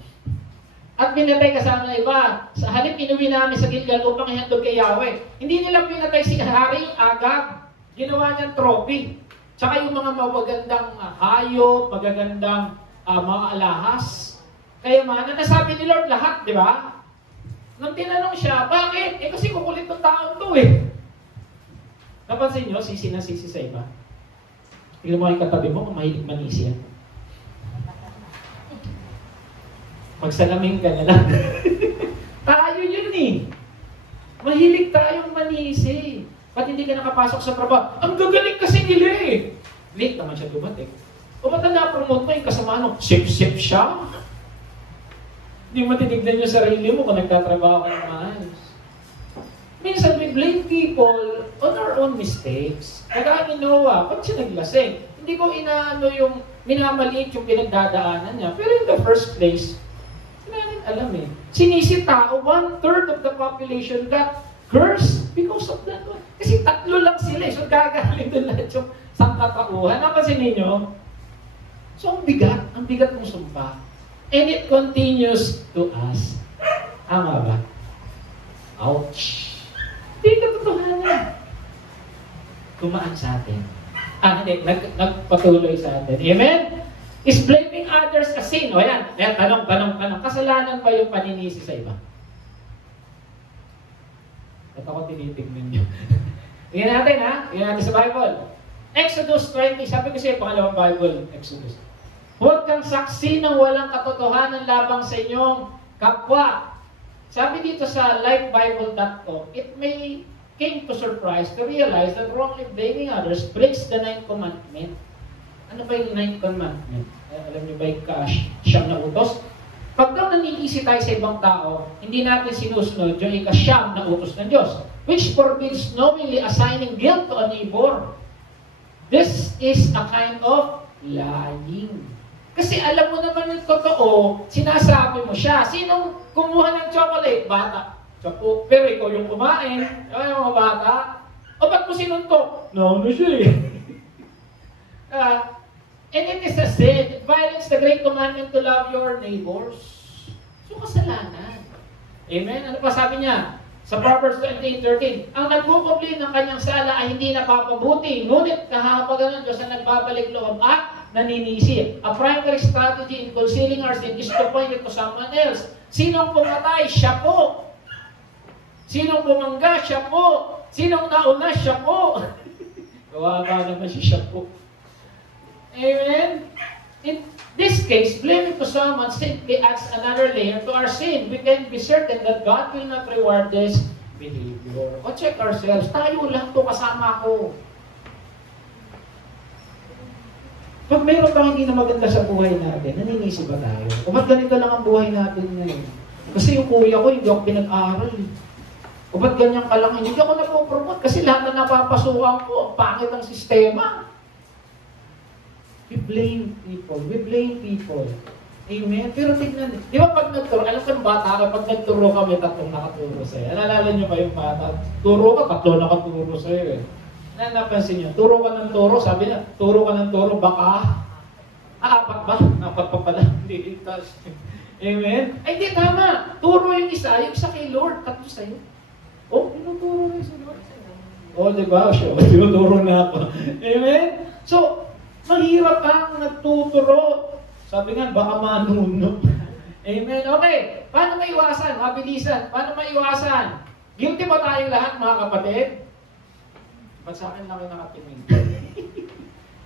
At pinatay kasama na iba. Sa halip, inuwi namin sa Gilgal upang ihandog kay Yahweh. Hindi nila pinatay si hari Agag. Ginawa niyang trophy. Tsaka yung mga magagandang hayop, magagandang mga alahas. kayamanan. Nasabi ni Lord lahat, di ba? Nung tinanong siya, bakit? Kasi kukulit ng taon to eh. Napansin nyo, sisi na sisi sa iba. Tignan mo yung katabi mo, kung mahilig manisi yan. Magsalamin ka na lang. Tayo yun eh. Mahilig tayong manisi. Ba't hindi ka nakapasok sa trabaho? Ang gagaling kasi nila eh. Late naman siya dumating. O ba't na-promote mo yung kasama nung sip-sip siya? Hindi mo tinignan yung sarili mo kung nagtatrabaho ka ng maayos. Minsan we blame people on our own mistakes. Kaya ni Noah, ba't siya naglasing? Hindi ko inaano yung minamaliit yung pinagdadaanan niya. Pero in the first place, hindi natin alam eh. Sinisi tao, 1/3 of the population got cursed because of that one. Kasi 3 lang sila eh. So gagaling doon lahat yung sangkatauhan. Napansin ninyo? So ang bigat mong sumpa. And it continues to us. Tama ba? Ouch! Hindi katotohanan. Tumaan sa atin. Hindi. Nagpatuloy sa atin. Amen? Is blaming others a sin? O yan. Tanong. Kasalanan ba yung paninisi sa iba? At ako tinitignan nyo. Tingnan natin ha. Tingnan natin sa Bible. Exodus 20. Sabi ko sa'yo, pangalawang Bible. Exodus. Huwag kang saksi ng walang katotohanan labang sa inyong kapwa. Sabi dito sa lifebible.com, it may came to surprise to realize that wrongly blaming others breaks the 9th commandment. Ano ba yung 9th commandment? Alam niyo ba yung siyam na utos? Pag daw naninisi tayo sa ibang tao, hindi natin sinusunod yung ikasyam na utos ng Diyos, which forbids knowingly assigning guilt to a neighbor. This is a kind of lying. Kasi alam mo naman yung totoo, sinasabi mo siya. Sinong kumuha ng chocolate? Bata. Pero ikaw yung kumain. Yung mga bata. O ba't mo sinuntok? No, siya eh. And it is a sin. It violates the great commandment to love your neighbors. So kasalanan. Amen? Ano pa sabi niya? Sa Proverbs 28:13, ang nagkukumplin ng kanyang sala ay hindi napapabuti. Ngunit kahapagan ng Diyos ang nagbabalik loob at naninisi. A primary strategy in concealing our sin is to point it to someone else. Sinong pumatay? Siya po. Sinong bumangga? Siya po. Sinong nauna? Siya po. Kawawa naman siya po. Amen? In this case, blaming to someone simply adds another layer to our sin. We can be certain that God will not reward this behavior. O check ourselves. Tayo lang to kasama ko. Pag mayroon pang hindi na maganda sa buhay natin, naninisi ba tayo? O ba't ganito lang ang buhay natin ngayon? Kasi yung kuya ko, hindi ako pinag-aral. O ba't ganyan ka lang? Hindi ako napopromote kasi lahat na napapasukan ko, ang pangit ang sistema. We blame people. We blame people. Amen? Pero tignan, di ba pag nagturo, alam ka bata ka, pag nagturo kami, 3 nakaturo sa'yo. Nalala nyo ba yung bata? Turo ka, 3 nakaturo sa'yo eh. Napansin nyo, turo ka ng turo, sabi na, turo ka ng turo, baka, 4 ba? 4 pa pala, hindi itas. Amen? Ay, di tama. Turo yung isa kay Lord, 3 sa'yo. Oh, tinuturo rin sa Lord. Oh, di ba? Tinuturo na ako. Amen? So, mahirap kang nagtuturo. Sabi nga, baka manuno. Amen? Okay. Paano maiwasan? Mabilisan. Paano maiwasan? Guilty ba tayong lahat, mga kapatid? Ba't sa akin lang yung nakatingin?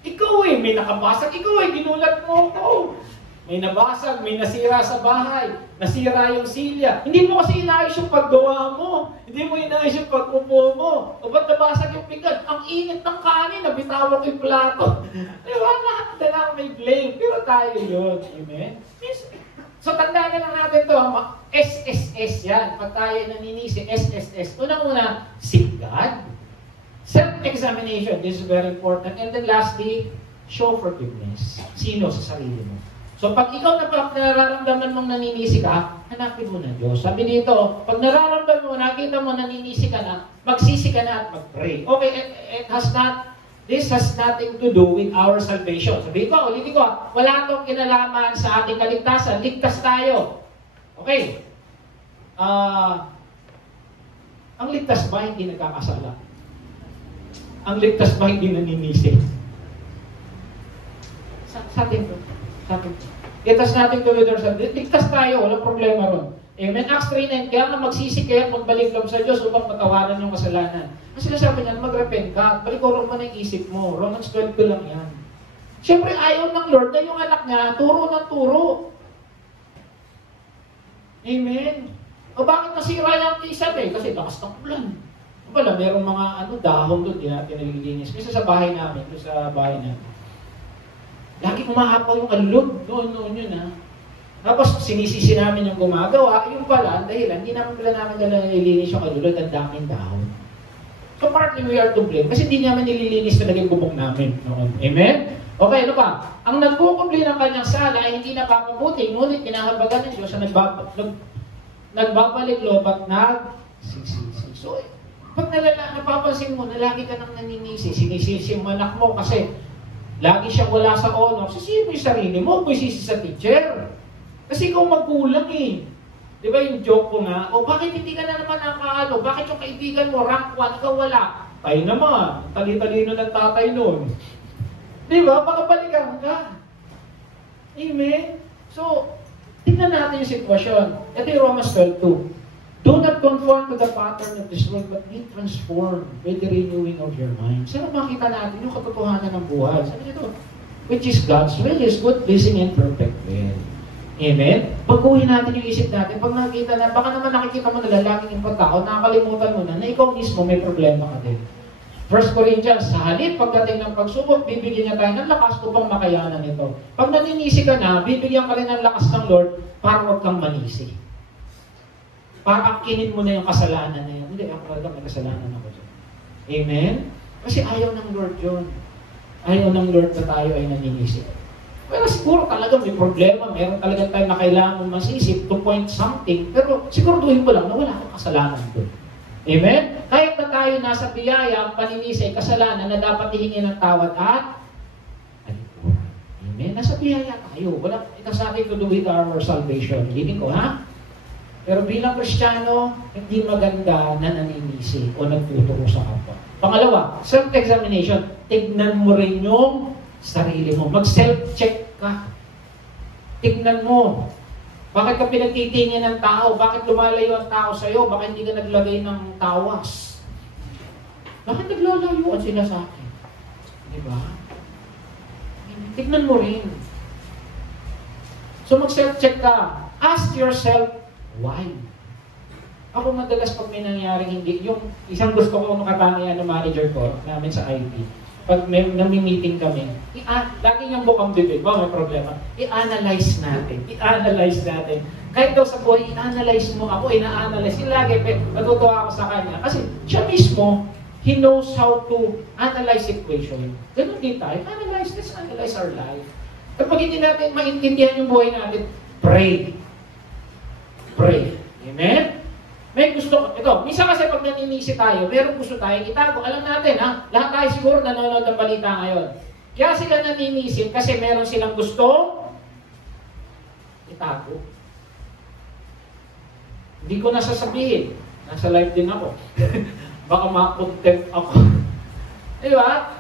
Ikaw eh, may nakabasag. Ikaw eh, ginulat mo ako. May nabasag, may nasira sa bahay. Nasira yung silya. Hindi mo kasi inayos yung paggawa mo. Hindi mo inayos yung pag-upo mo. O ba't nabasag yung pinggan? Ang init ng kanin, nabitawak yung plato. Diba? Lahat na lang may blame. Pero tayo yun. Amen? So, tandaan na lang natin ito. SSS yan. Pag tayo naninisi, SSS. Unang-una, seek God. Self-examination. This is very important. And then lastly, show forgiveness. Sino sa sarili mo? So, pag ikaw nararamdaman mong naninisi ka, hanapin mo na Diyos. Sabi dito, pag nararamdaman mo, nakita mo naninisi ka na, magsisi ka na at mag-pray. Okay, this has nothing to do with our salvation. Sabi ko, ulitin ko, wala itong kinalaman sa ating kaligtasan. Ligtas tayo. Okay. Ang ligtas ba hindi nagkakasala? Ang ligtas ba hindi naninisi? Sa atin to. Itas natin to with ourselves. Ligtas tayo, walang problema ron. Amen. Acts 3:9, kaya nga magsisi kayo magbalik lang sa Diyos upang matawaran yung kasalanan. Kasi sinasabi niyan, mag-repent ka, balikoran mo na yung isip mo. Romans 12 lang yan. Siyempre, ayaw ng Lord na yung anak niya, turo ng turo. Amen. O bakit nasira yung isa Kasi lakas ng ulan. Wala, merong mga dahon doon, di natin nalilinis. Kasi sa bahay namin, lagi kumahapaw yung alulog. Noon yun Tapos sinisisi namin yung gumagawa, yung pala, dahilan, hindi namin nalilinis yung alulog, ang daming dahon. So partly we are to blame, kasi hindi naman nililinis talaga yung bubong namin noon. Amen? Okay, ano pa? Ang nagkukumpli ng kanyang sala ay hindi napapabuti, ngunit kinahabagan ng Diyos na nagbabalik lobat nagsisisi. So, pag napapansin mo na lagi ka nang naninisi, sinisisi yung anak mo kasi lagi siyang wala sa honor, sisihin mo yung sarili mo, huwag mo isisi sa teacher. Kasi ikaw magkulang Di ba yung joke ko nga, bakit hindi ka na naman nakaano? Bakit yung kaibigan mo, rank 1, ikaw wala? Tayo naman, tali-talino ng tatay noon. Di ba? Pakabalikan ka. Amen? So, tingnan natin yung sitwasyon. Ito yung Romans 12:2. Do not conform to the pattern of this world, but be transformed by the renewing of your mind. Saan makita natin yung katotohanan ng buhay? Sabi nito, which is God's will, is good, pleasing, and perfect will. Amen? Baguhin natin yung isip natin. Pag nakikita na, baka naman nakikita mo na lalaki ng pagkao, nakakalimutan mo na ikaw mismo may problema ka din. 1 Corinthians, sa halip pagdating ng pagsubok, bibigyan niya tayo ng lakas upang makayanan ito. Pag naninisi ka na, bibigyan ka rin ng lakas ng Lord para huwag kang manisi. Para akinin mo na yung kasalanan na yun. Hindi, ako talaga may kasalanan ako dyan. Amen? Kasi ayaw ng Lord yun. Ayaw ng Lord na tayo ay naninisi. Pero siguro talaga may problema, meron talaga tayo na kailangan mong masisip to point something, pero siguraduhin mo lang na wala kang kasalanan doon. Amen? Kahit na tayo nasa biyaya, ang paninisay, kasalanan na dapat hihingin ng tawad at alikuran. Amen? Nasa biyaya tayo. Wala, it has nothing to do with our salvation. Hindi ko, Pero bilang Kristiyano, hindi maganda na naninisi o nagtuturo sa kapwa. Pangalawa, self-examination. Tignan mo rin yung sarili mo. Mag-self-check ka. Tignan mo. Bakit ka pinagtitingin ng tao? Bakit lumalayo ang tao sa'yo? Bakit hindi ka naglagay ng tawas? Bakit naglalayuan sila sa akin? Diba? Tignan mo rin. So mag-self-check ka. Ask yourself, why? Ako madalas pag may nangyaring hindi, yung isang gusto ko makatangian ng manager ko namin sa IT, pag may nami-meeting kami, lagi niyang bukang bibig, may problema. I-analyze natin. Kahit daw sa buhay, i-analyze mo ako, ina-analyze. Lagi, natutuwa ako sa kanya. Kasi siya mismo, he knows how to analyze situation. Ganun din tayo. Let's analyze our life. Kapag hindi natin maintindihan yung buhay natin, pray. Pray. Amen? May gusto, ito, minsan kasi pag naninisi tayo, meron gusto tayong itago. Alam natin, lahat tayo siguro nanonood ng balita ngayon. Kaya sila naninisi kasi meron silang gusto itago. Hindi ko nasasabihin. Nasa live din ako. Baka ma-contempt ako. Diba?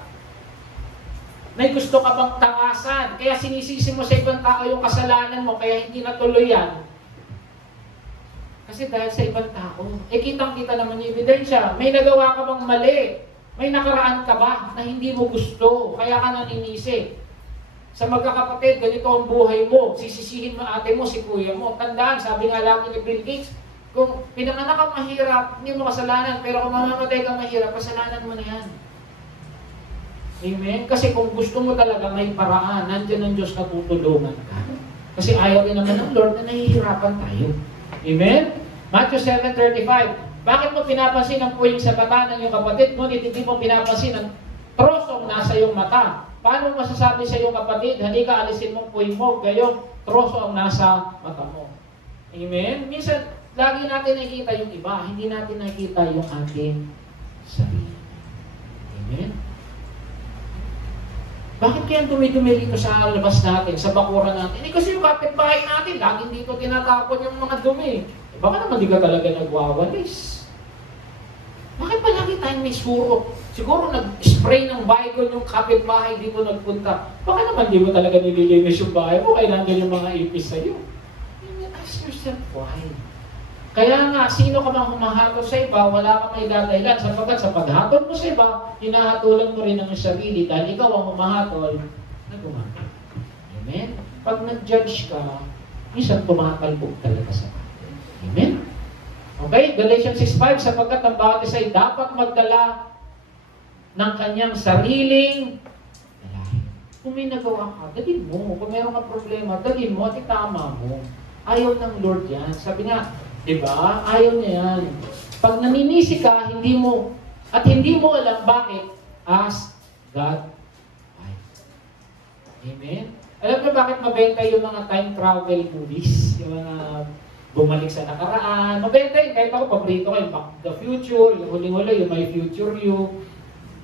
May gusto ka bang takasan? Kaya sinisisi mo sa ibang tao yung kasalanan mo, kaya hindi natuloy yan. Kasi dahil sa ibang tao, kitang-kita naman yung ebidensya. May nagawa ka bang mali? May nakaraan ka ba na hindi mo gusto? Kaya ka naninisi. Sa magkakapatid, ganito ang buhay mo. Sisisihin mo ate mo, si kuya mo. Tandaan, sabi nga lagi ni Bill Gates, kung pinanganak kang mahirap, hindi mo kasalanan. Pero kung mamamatay kang mahirap, kasalanan mo na yan. Amen? Kasi kung gusto mo talaga may paraan, nandiyan ang Diyos na tutulungan ka. Kasi ayaw din naman ng Lord na nahihirapan tayo. Amen? Matthew 7:35. Bakit mo pinapansin ang puwing sa mata ng iyong kapatid, ngunit hindi mo pinapansin ang trosong nasa iyong mata? Paano mo masasabi sa iyong kapatid, halika alisin mong puwing mo, gayong troso ang nasa mata mo? Amen? Minsan, lagi natin nakikita yung iba, hindi natin nakikita yung ating sarili. Amen? Bakit kaya dumi-dumi dito sa labas natin, sa bakuran natin? Kasi yung kapitbahay natin, laging dito tinatapon yung mga dumi. Baka naman di ka talaga nagwawalis. Bakit palagi tayong may surot Siguro nag-spray ng Baygon yung kapitbahay, di mo nagpunta. Baka naman di mo talaga nililinis yung bahay mo, kaya nandun yung mga ipis sa'yo. Ask yourself why. Kaya nga, sino ka mang humahatol sa iba, wala ka may dadahilan. Sapagkat sa paghatol mo sa iba, hinahatulan mo rin ang sarili dahil ikaw ang humahatol na gumagal. Amen? Pag nag-judge ka, minsan tumatalbog talaga sa atin. Amen? Okay? Galatians 6:5, sapagkat ang bawat isa ay dapat magdala ng kanyang sariling dalahin. Kung may nagawa ka, dalhin mo. Kung meron ka problema, dalhin mo at itama mo. Ayaw ng Lord yan. Sabi nga, diba? Ayaw niya yan. Pag naninisi ka, hindi mo alam bakit, ask God why. Amen? Alam niyo bakit mabenta yung mga time travel movies? Yung mga bumalik sa nakaraan. Mabenta yun. Kahit ako, paborito ko yung Back to the Future, yung huling-huli, yung My Future You.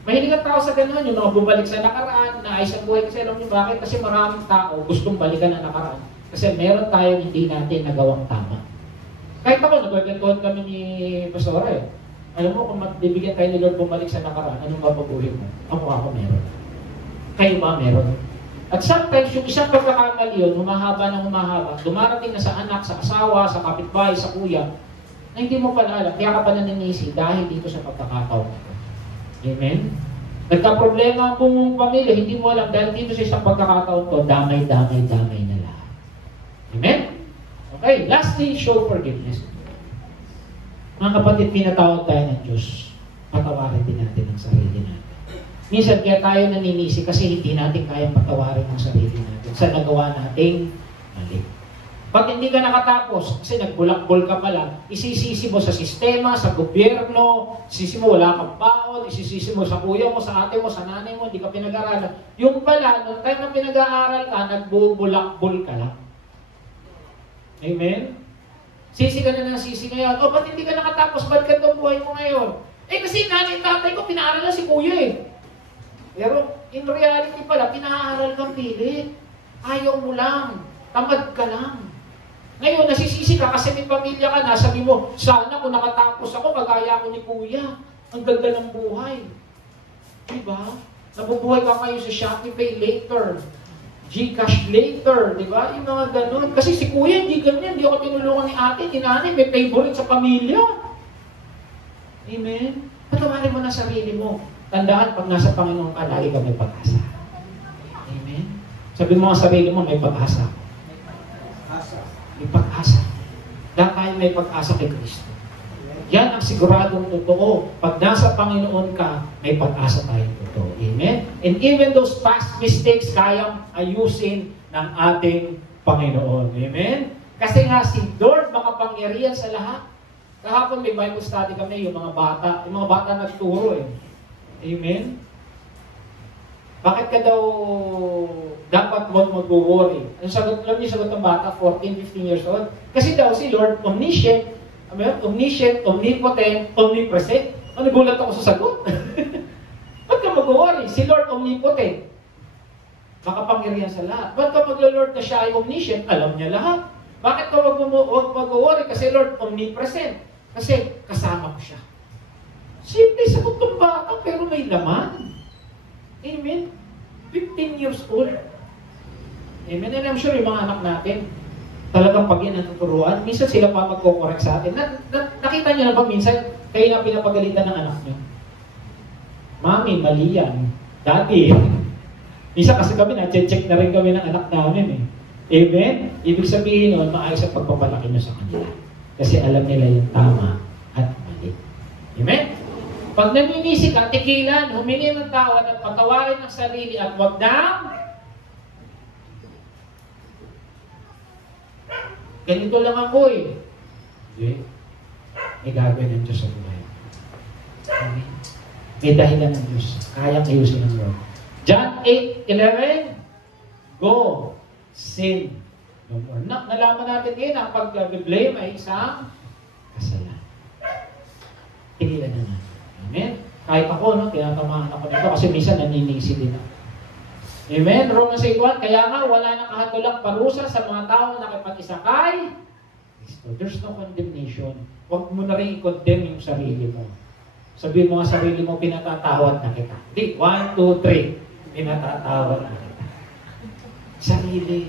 Mahilig ang tao sa ganun, yung mga bumalik sa nakaraan, naayos ang buhay. Kasi alam niyo bakit? Kasi maraming tao gustong balikan ang nakaraan. Kasi meron tayong hindi natin nagawang tama. Kahit ako, nagkwentuhan kami ni Pastora eh. Alam mo, kung bibigyan tayo ni Lord bumalik sa nakaraan, anong babaguhin mo? Ako meron. Kayo ba meron? At sometimes, yung isang pagkakamali yun, humahaba ng humahaba, dumarating na sa anak, sa asawa, sa kapitbahay, sa kuya, na hindi mo pala alam, kaya ka pa naninisi dahil dito sa pagkakataon. Amen? Nagka-problema ang buong pamilya, hindi mo alam, dahil dito sa isang pagkakataon to, damay na lahat. Amen? Okay, lastly, show forgiveness. Mga kapatid, pinatawag tayo ng Diyos. Patawarin din natin ang sarili natin. Minsan kaya tayo naninisi kasi hindi natin kayang patawarin ang sarili natin sa nagawa nating mali. Pag hindi ka nakatapos, kasi nagbulakbol ka pala, isisisi mo sa sistema, sa gobyerno, isisisi mo wala kang baon, isisisi mo sa kuya mo, sa ate mo, sa nanay mo, hindi ka pinag-aralan. Yung pala, nung time na pinag-aaral ka, nagbubulakbol ka lang. Amen? Sisi ka na ng sisi ngayon. O, ba't hindi ka nakatapos? Ba't ka itong buhay mo ngayon? Eh, kasi nanay tatay ko, pinaaral na si kuya eh. Pero, in reality pala, pinaaral kang pilit. Ayaw mo lang. Tamad ka lang. Ngayon, nasisisi ka kasi may pamilya ka na, sabi mo, sana kung nakatapos ako, kagaya ako ni kuya. Ang ganda ng buhay. Diba? Nabubuhay ka kayo sa Shopee Pay later. Gcash later, di ba? Yung mga ganun. Kasi si kuya, hindi ganyan. Hindi ako tinulungan ni ate, ni nanay. May favorite sa pamilya. Amen? Patawarin mo na sarili mo. Tandaan, pag nasa Panginoon ka, lagi ka may pag-asa. Amen? Sabi mo sa sarili mo, may pag-asa. May pag-asa. Lahat tayo may pag-asa kay Kristo. Yan ang siguradong totoo. Pag nasa Panginoon ka, may pag-asa tayong totoo. Amen? And even those past mistakes, kayang ayusin ng ating Panginoon. Amen? Kasi nga si Lord makapangyarihan sa lahat. Kahapon may Bible study kami, yung mga bata nagturo eh. Amen? Bakit ka daw dapat mag-worry? Ang sagot, alam niyo sagot ng bata, 14, 15 years old? Kasi daw si Lord, omniscient, omnipotent, omnipresent. Nagulat ako sa sagot. Ba't ka mag-worry? Si Lord omnipotent. Makapangyarihan sa lahat. Ba't ka mag-Lord na siya ay omniscient? Alam niya lahat. Bakit ka mag-worry? Kasi Lord omnipresent. Kasi kasama ko siya. Simple sagot ng bata, pero may laman. Amen? 15 years old. Amen? And I'm sure yung mga anak natin, talagang pag yan natuturuan, minsan sila pa magkokorek sa atin. Nakita niyo na ba minsan, kayo na pinapagalitan ng anak niyo? Mami, mali yan. Daddy. Minsan kasi kami, na-check na rin kami ng anak namin eh. Amen? Ibig sabihin nun, maayos ang pagpapalaki niyo sa kanila. Kasi alam nila yung tama at mali. Amen? Pag naninisi ka, tigilan, humingi ng tawad at patawarin ang sarili at wag na ganito lang ako eh. Okay? May gagawin ng Diyos sa buhay. Amen? May dahilan ng Diyos. Kayang ayusin ng Lord. John 8:11, go, sin no more. Nalaman natin ngayon ang pag-blame ay isang kasalanan. Tigilan na natin. Amen? Kahit ako, tinatamaan ako nito kasi minsan naninisi din ako. Amen? Romans 8:1, kaya nga wala nang kahatulang parusa sa mga tao na nakipag-isa kay Kristo. There's no condemnation. Huwag mo na rin i-condemn yung sarili mo. Sabihin mo nga sarili mo, pinatatawad na kita. Hindi, 1, 2, 3. Pinatatawad na kita. Sarili.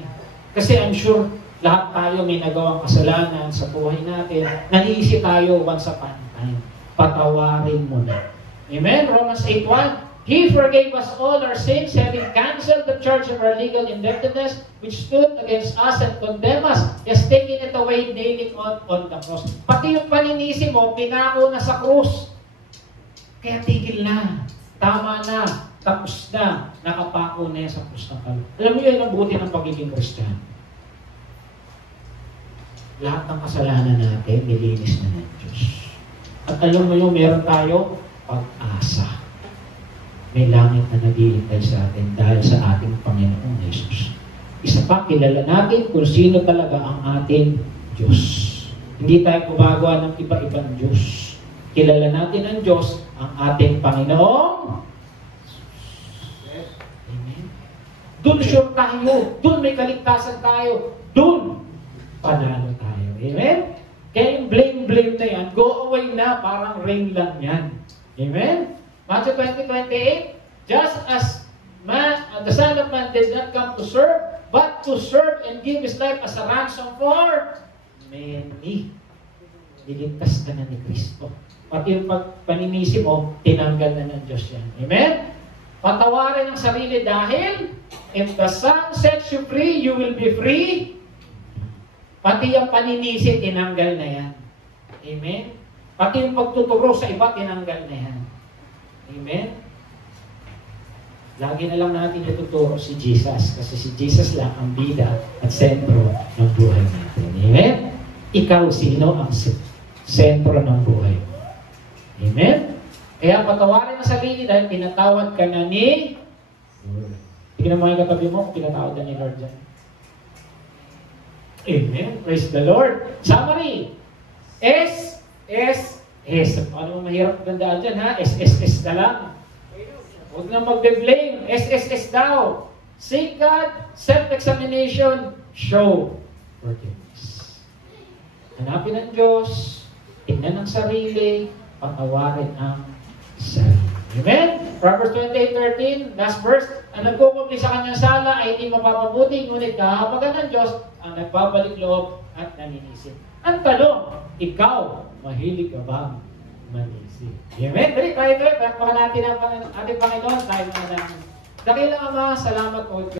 Kasi I'm sure, lahat tayo may nagawang kasalanan sa buhay natin. Naniisi tayo once upon a time. Patawarin mo na. Amen? Romans 8:1. He forgave us all our sins, having canceled the charge of our legal indebtedness, which stood against us and condemned us. He has taken it away, nailing on the cross. Pati yung paninisi mo, pinako na sa krus. Kaya tigil na. Tama na. Tapos na. Nakapako na yan sa krus ng Kalbaryo. Alam mo yun ang buti ng pagiging Kristiyano. Lahat ng kasalanan natin, nilinis na ng Diyos. At alam mo yun, meron tayo pag-asa. May langit na naghihintay sa atin dahil sa ating Panginoong Jesus. Isa pa, kilala natin kung sino talaga ang ating Diyos. Hindi tayo gumagawa ng iba-ibang Diyos. Kilala natin ang Diyos, ang ating Panginoong. Amen. Doon sure tayo. Doon may kaligtasan tayo. Doon panalo tayo. Amen? Kaya yung blame na yan, go away na, parang rain lang yan. Amen? Matthew 20:28, just as the Son of Man did not come to serve, but to serve and give His life as a ransom for many. Niligtas ka na ni Kristo. Pati yung paninisi mo, tinanggal na ng Diyos yan. Amen? Patawarin ang sarili dahil if the Son sets you free, you will be free. Pati yung paninisi, tinanggal na yan. Amen? Pati yung pagtuturo sa iba, tinanggal na yan. Amen? Lagi na lang natin ituturo si Jesus kasi si Jesus lang ang bida at sentro ng buhay natin. Amen? Ikaw sino ang sentro ng buhay? Amen? Kaya patawarin ang sarili dahil pinatawad ka na ni Lord. Tignan mo yung katabi mo kung pinatawad ka ni Lord dyan. Amen? Praise the Lord. Summary. S. Ano mo mahirap gandaan dyan, ha? S na lang. Huwag na magbe-blame. S daw. Seek God, self-examination, show forgiveness. Hanapin ang Diyos, tingnan ang sarili, patawarin ang sarili. Amen? Proverbs 28:13, last verse, ang nagkukubli sa kanyang sala ay hindi mapapabuti, ngunit kahapagan ng Diyos ang nagbabalik loob at naninisi. Ang tanong, ikaw, mahilig ka bang manisi? Amen? Dali, tayo ito. Bakit natin ang ating Panginoon, tayo na lang. Dakilang Ama, salamat po.